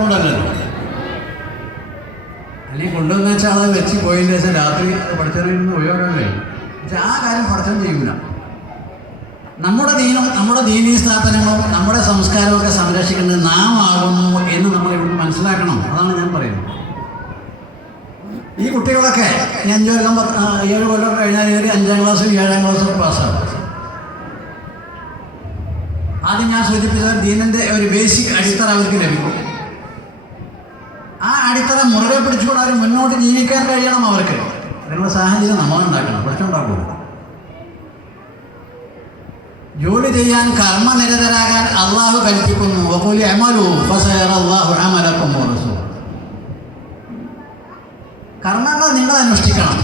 കൊണ്ടുവന്നല്ലോ. അല്ലെങ്കിൽ കൊണ്ടുവന്ന വെച്ചാൽ അത് വെച്ച് പോയതിന്റെ ശേഷം രാത്രി പഠിച്ചറിയുന്ന ഒഴിവാക്കണ്ടേ? പക്ഷെ ആ കാര്യം പഠിച്ചം ചെയ്യൂല. നമ്മുടെ ദീനം നമ്മുടെ ദീനീ സ്ഥാപനങ്ങളും നമ്മുടെ സംസ്കാരമൊക്കെ സംരക്ഷിക്കുന്നത് നാം ആകുന്നു എന്ന് നമ്മൾ ഇവിടെ മനസ്സിലാക്കണം. അതാണ് ഞാൻ പറയുന്നത്. ഈ കുട്ടികളൊക്കെ ഈ അഞ്ച് കൊല്ലം ഏഴ് കൊല്ലം കഴിഞ്ഞാൽ ഇവർ അഞ്ചാം ക്ലാസ്സും ഏഴാം ക്ലാസ്സും പാസ്സാകും ആദ്യം ഞാൻ സൂചിപ്പിച്ച ദീനന്റെ ഒരു ബേസിക് അടിത്തറ അവർക്ക് ലഭിക്കും. ആ അടിത്തറ മുറുകെ പിടിച്ചുകൊണ്ട് അവർ മുന്നോട്ട് ജീവിക്കാൻ കഴിയണം അവർക്ക്. അതിനുള്ള സാഹചര്യം നമ്മൾ ഉണ്ടാക്കണം. പഠിച്ചുണ്ടാക്കുക ജോലി ചെയ്യാൻ കർമ്മനിരതരാകാൻ അള്ളാഹു കൽപ്പിക്കുന്നു. അമലക്കും കർമ്മങ്ങൾ നിങ്ങൾ അനുഷ്ഠിക്കണം.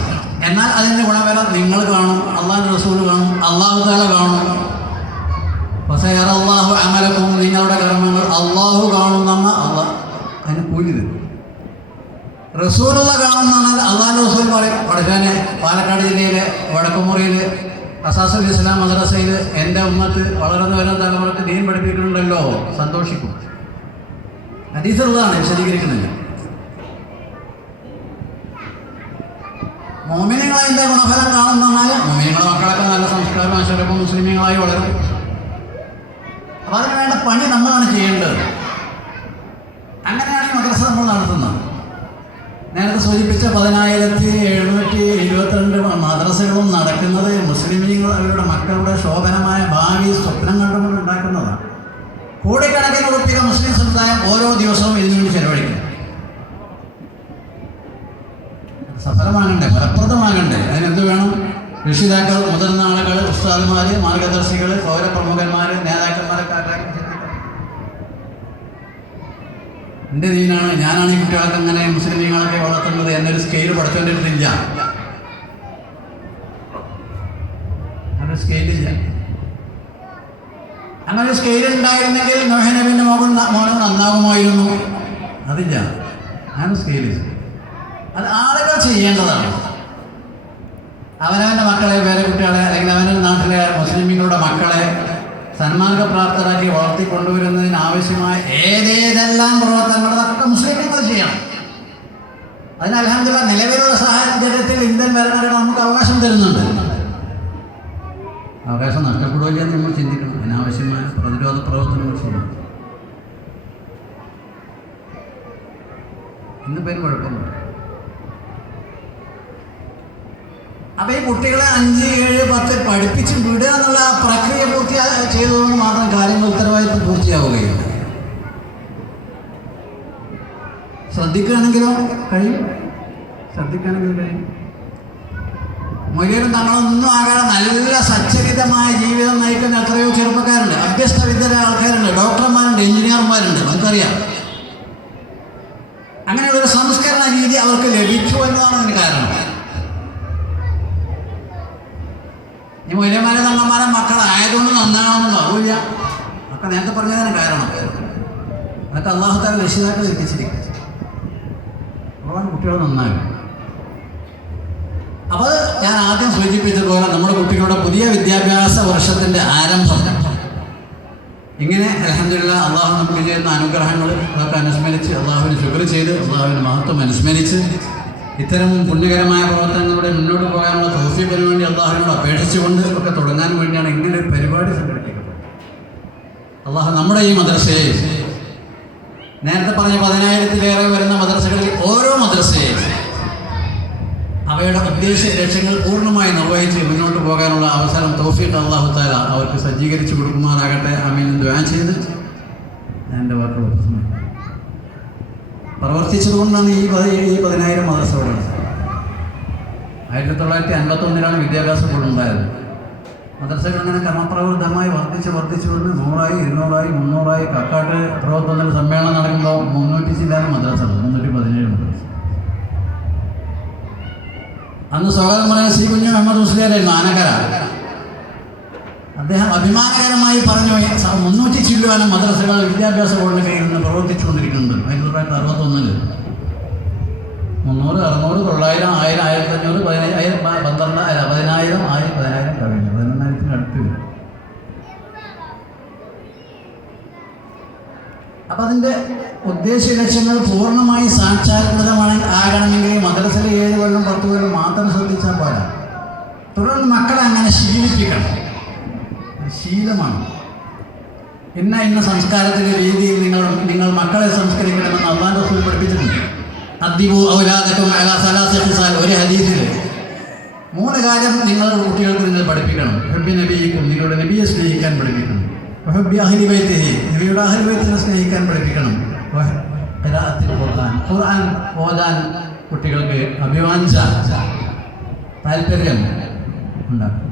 എന്നാൽ അതിന്റെ ഗുണഫലം നിങ്ങൾ കാണും അള്ളാഹു റസൂൽ കാണും അള്ളാഹു താല കാണും. അള്ളാഹു അമലക്കും. നിങ്ങളുടെ കർമ്മങ്ങൾ അള്ളാഹു കാണുന്ന അള്ളാഹ് അതിന് കൂലി തരും റസൂലുള്ള കാണുന്നതാണ് അള്ളാഹു റസൂൽ പറയും. പഠിക്കാൻ പാലക്കാട് ജില്ലയിലെ വടക്കുമുറിയിൽ അസാസുൽ ഇസ്ലാം മദ്രസയിൽ എന്റെ ഉമ്മത്ത് വളരെ വരുന്ന തലമുറയ്ക്ക് ദീൻ പഠിപ്പിക്കുന്നുണ്ടല്ലോ. സന്തോഷിക്കും. ഹദീസുള്ളതാണ് വിശദീകരിക്കുന്നില്ല. എന്താ ഗുണഫലം കാണുന്നതാണ് മോമിനങ്ങളെ മക്കളൊക്കെ നല്ല സംസ്കാരം അശരപ്പം മുസ്ലിമുകളായി വളരും. അപ്പം അതിന് വേണ്ട പണി നമ്മളാണ് ചെയ്യേണ്ടത്. അങ്ങനെയാണ് ഈ മദ്രസ നമ്മൾ നടത്തുന്നത്. നേരത്തെ സൂചിപ്പിച്ച പതിനായിരത്തി എഴുന്നൂറ്റി ഇരുപത്തിരണ്ട് മദ്രസകളും നടക്കുന്നത് മുസ്ലിം ലീഗ് അവരുടെ മക്കളുടെ ശോഭനമായ ഭാവി സ്വപ്നം കണ്ടുകൊണ്ട് ഉണ്ടാക്കുന്നതാണ്. കോടിക്കണക്കിന് ഉറപ്പിക മുസ്ലിം സമുദായം ഓരോ ദിവസവും ഇതിനു ചെലവഴിക്കും. സഫലമാകണ്ടേ ഫലപ്രദമാകണ്ടേ. അതിനെന്ത് വേണം? രക്ഷിതാക്കൾ മുതിർന്ന ആളുകൾ ഉസ്താദുമാർ മാർഗദർശികൾ പൗരപ്രമുഖന്മാർ നേതാക്കന്മാരൊക്കെ ആരാക്കി ചിന്തിക്കണം എന്റെ ദീനാണ് ഞാനാണ് ഈ കുട്ടികൾക്ക് അങ്ങനെ മുസ്ലിം മുസ്ലിമീങ്ങളൊക്കെ വളർത്തുന്നത്. എന്നൊരു സ്കെയിൽ പഠിച്ചുകൊണ്ടിട്ടില്ല അങ്ങനെ സ്കെയിലില്ല അങ്ങനെ സ്കെയിൽ ഉണ്ടായിരുന്നെങ്കിൽ നോഹനബിന്റെ മോഹൻ മോഹൻ നന്നാകുമായിരുന്നു. അതില്ല. അങ്ങനെ സ്കെയിലില്ല അത് ആളുകൾ ചെയ്യേണ്ടതാണ്. അവനവന്റെ മക്കളെ വേറെ കുട്ടികളെ അല്ലെങ്കിൽ അവന്റെ നാട്ടിലെ മുസ്ലിമുകളുടെ മക്കളെ സന്മാർഗപ്രാപ്തരാക്കി വളർത്തിക്കൊണ്ടുവരുന്നതിന് ആവശ്യമായ ഏതേതെല്ലാം പ്രവർത്തനങ്ങൾ അതൊക്കെ മുസ്ലിം ചെയ്യണം. അതിന് അലഹമില്ല നിലവിലുള്ള സാഹചര്യത്തിൽ ഇന്ത്യൻ ഭരണഘടന നമുക്ക് അവകാശം തരുന്നുണ്ട്. അവകാശം നഷ്ടപ്പെടുകയില്ല എന്ന് നമ്മൾ ചിന്തിക്കണം. അതിനാവശ്യമായ പ്രതിരോധ പ്രവർത്തനങ്ങൾ ചെയ്യണം. ഇന്ന് പേര് കുഴപ്പമില്ല അപ്പൊ ഈ കുട്ടികളെ അഞ്ച് ഏഴ് പത്ത് പഠിപ്പിച്ച് വിടുക എന്നുള്ള പ്രക്രിയ പൂർത്തിയാ ചെയ്തതുകൊണ്ട് മാത്രം കാര്യങ്ങൾ ഉത്തരവാദിത്വം പൂർത്തിയാവുകയില്ല. ശ്രദ്ധിക്കുകയാണെങ്കിലോ? കഴിയും. ശ്രദ്ധിക്കുകയാണെങ്കിലും കഴിയും. മുഴുവനും തങ്ങളൊന്നും ആകാതെ നല്ല സച്ചരിതമായ ജീവിതം നയിക്കുന്ന എത്രയോ ചെറുപ്പക്കാരുണ്ട്. അഭ്യസ്ത വിദ്യരായ ആൾക്കാരുണ്ട്. ഡോക്ടർമാരുണ്ട് എഞ്ചിനീയർമാരുണ്ട്. നമുക്കറിയാം. ഈ മൊയ്യന്മാരെ തങ്ങന്മാരെ മക്കളായതുകൊണ്ട് നന്നാവണമെന്ന് ആവില്ല മക്കൾ നേരത്തെ പറഞ്ഞതിന് കാരണം. അതൊക്കെ അള്ളാഹുത്താൽ രക്ഷിതാക്കൾ എത്തിച്ചിരിക്കും അപ്പോഴാണ് കുട്ടികൾ നന്നായി അപ്പോൾ ഞാൻ ആദ്യം സൂചിപ്പിച്ചതുപോലെ നമ്മുടെ കുട്ടികളുടെ പുതിയ വിദ്യാഭ്യാസ വർഷത്തിന്റെ ആരംഭം. ഇങ്ങനെ അലഹമില്ല അള്ളാഹു നമുക്ക് ചെയ്യുന്ന അനുഗ്രഹങ്ങൾ അതൊക്കെ അനുസ്മരിച്ച് അള്ളാഹുവിന് ശുക്ർ ചെയ്ത് അള്ളാഹുവിന് മഹത്വം അനുസ്മരിച്ച് ഇത്തരം പുണ്യകരമായ പ്രവർത്തനങ്ങളുടെ മുന്നോട്ട് പോകാനുള്ള തോഫീബിന് വേണ്ടി അള്ളാഹുവിനോട് അപേക്ഷിച്ചുകൊണ്ട് ഒക്കെ തുടങ്ങാൻ വേണ്ടിയാണ് ഇങ്ങനെ ഒരു പരിപാടി സംഘടിപ്പിക്കുന്നത് അള്ളാഹു നമ്മുടെ ഈ മദ്രസയെ നേരത്തെ പറഞ്ഞ പതിനായിരത്തിലേറെ വരുന്ന മദ്രസകളിൽ ഓരോ മദ്രസയെ അവയുടെ ഉദ്ദേശ ലക്ഷ്യങ്ങൾ പൂർണമായി നിർവഹിച്ച് മുന്നോട്ട് പോകാനുള്ള അവസരം തോഫീഖ് അള്ളാഹു താല അവർക്ക് സജ്ജീകരിച്ചു കൊടുക്കുമാറാകട്ടെ അമീൻ ദ്വാൻ ചെയ്ത് എന്റെ വാക്കുകൾ. പ്രവർത്തിച്ചതുകൊണ്ടാണ് ഈ ഈ പതിനായിരം മദ്രസകൾ ആയിരത്തി തൊള്ളായിരത്തി അൻപത്തൊന്നിലാണ് വിദ്യാഭ്യാസ ബോർഡ് ഉണ്ടായത്. മദ്രസകൾ അങ്ങനെ ക്രമപ്രവൃദ്ധമായി വർദ്ധിച്ച് വർദ്ധിച്ച് വന്ന് നൂറായി ഇരുന്നൂറായി മുന്നൂറായി കക്കാട്ട് അറുപത്തൊന്നിൽ സമ്മേളനം നടക്കുമ്പോൾ മുന്നൂറ്റി ചില്ലാനും മദ്രസ മുന്നൂറ്റി പതിനേഴ് മദ്രസ അന്ന് സ്വാഗതം പറയാൻ ശ്രീ കുഞ്ഞു അഹമ്മദ് മുസ്ലിയാരായിരുന്നു ആനക്കര. അദ്ദേഹം അഭിമാനകരമായി പറഞ്ഞു "സ- മുന്നൂറ്റി ചില്ലുവാനും മദ്രസകൾ വിദ്യാഭ്യാസ ബോർഡിന് കയ്യിൽ നിന്ന് പ്രവർത്തിച്ചുകൊണ്ടിരിക്കുന്നുണ്ട്. ആയിരത്തി തൊള്ളായിരത്തി അറുപത്തൊന്നിൽ മുന്നൂറ് അറുന്നൂറ് തൊള്ളായിരം ആയിരം ആയിരത്തി അഞ്ഞൂറ് പതിനായിരം പ- പന്ത്രണ്ട് പതിനായിരം ആയിരം പതിനായിരം കഴിഞ്ഞു പതിനൊന്നായിരത്തിന് അടുത്ത് അപ്പം അതിന്റെ ഉദ്ദേശ ലക്ഷ്യങ്ങൾ പൂർണമായി സാക്ഷാത്കൃതമായി ആകണമെങ്കിൽ മദ്രസയിൽ ഏഴ് കൊല്ലം പത്ത് കൊല്ലം മാത്രം ശ്രദ്ധിച്ചാൽ പോരാ. തുടർന്ന് മക്കളെ അങ്ങനെ ശീലിപ്പിക്കണം. ശീലമാണ്. ഇന്ന ഇന്ന സംസ്കാരത്തിന്റെ രീതിയിൽ നിങ്ങൾ നിങ്ങൾ മക്കളെ സംസ്കരിക്കണമെന്ന് അള്ളാൻ റസൂൽ പഠിപ്പിച്ചിട്ടുണ്ട്. അദ്ദിബു ഒരു ഹദീസിൽ. മൂന്ന് കാര്യം നിങ്ങൾ കുട്ടികൾക്ക് നിങ്ങൾ പഠിപ്പിക്കണം. ഹബ്ബി നബിക്കും നിങ്ങളുടെ നബിയെ സ്നേഹിക്കാൻ പഠിപ്പിക്കണം. ഹബ്ബി അഹ്ലി ബൈത്തിഹി നബിയുടെ അഹ്ലി സ്നേഹിക്കാൻ പഠിപ്പിക്കണം. ഖുർആൻ. ഖുർആൻ ഓതാൻ കുട്ടികൾക്ക് അഭിമാനിച്ച താല്പര്യം ഉണ്ടാക്കും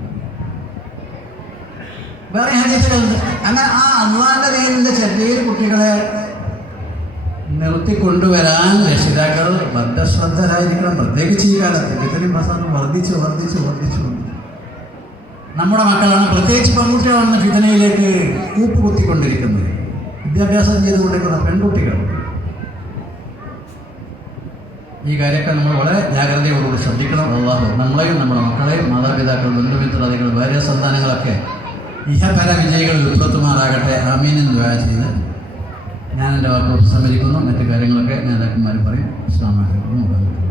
വേറെ ഹദീസിലുണ്ട് അങ്ങനെ ആ അള്ളാന്റെ ദൈവത്തിന്റെ ചെറിയ കുട്ടികളെ നിർത്തി കൊണ്ടുവരാൻ രക്ഷിതാക്കൾ ബദ്ധശ്രദ്ധരായിരിക്കണം പ്രത്യേകിച്ച് ഈ കാലത്ത് ഇത്രയും പ്രസംഗം വർദ്ധിച്ച് വർദ്ധിച്ച് വർദ്ധിച്ചു. നമ്മുടെ മക്കളാണ് പ്രത്യേകിച്ച് പെൺകുട്ടികളാണ് ഫിതനയിലേക്ക് കൂപ്പ് കുത്തിക്കൊണ്ടിരിക്കുന്നത് വിദ്യാഭ്യാസം ചെയ്തുകൊണ്ടിരിക്കുന്ന പെൺകുട്ടികൾ. ഈ കാര്യമൊക്കെ നമ്മൾ വളരെ ജാഗ്രതയോടുകൂടി ശ്രദ്ധിക്കണം. അള്ളാഹു നമ്മളെയും നമ്മുടെ മക്കളെയും മാതാപിതാക്കൾ ബന്ധുമിത്രാദികൾ ഭാര്യ സന്താനങ്ങളൊക്കെ ഇഹപര വിജയികൾ ഉൾപ്പെടുത്തുമാറാകട്ടെ എന്ന് ദ്വാര ചെയ്ത് ഞാൻ എന്റെ വാക്ക് സമ്മതിക്കുന്നു. മറ്റു കാര്യങ്ങളൊക്കെ നേതാക്കന്മാർ പറയും. വാഹമത്തുള്ളാഹി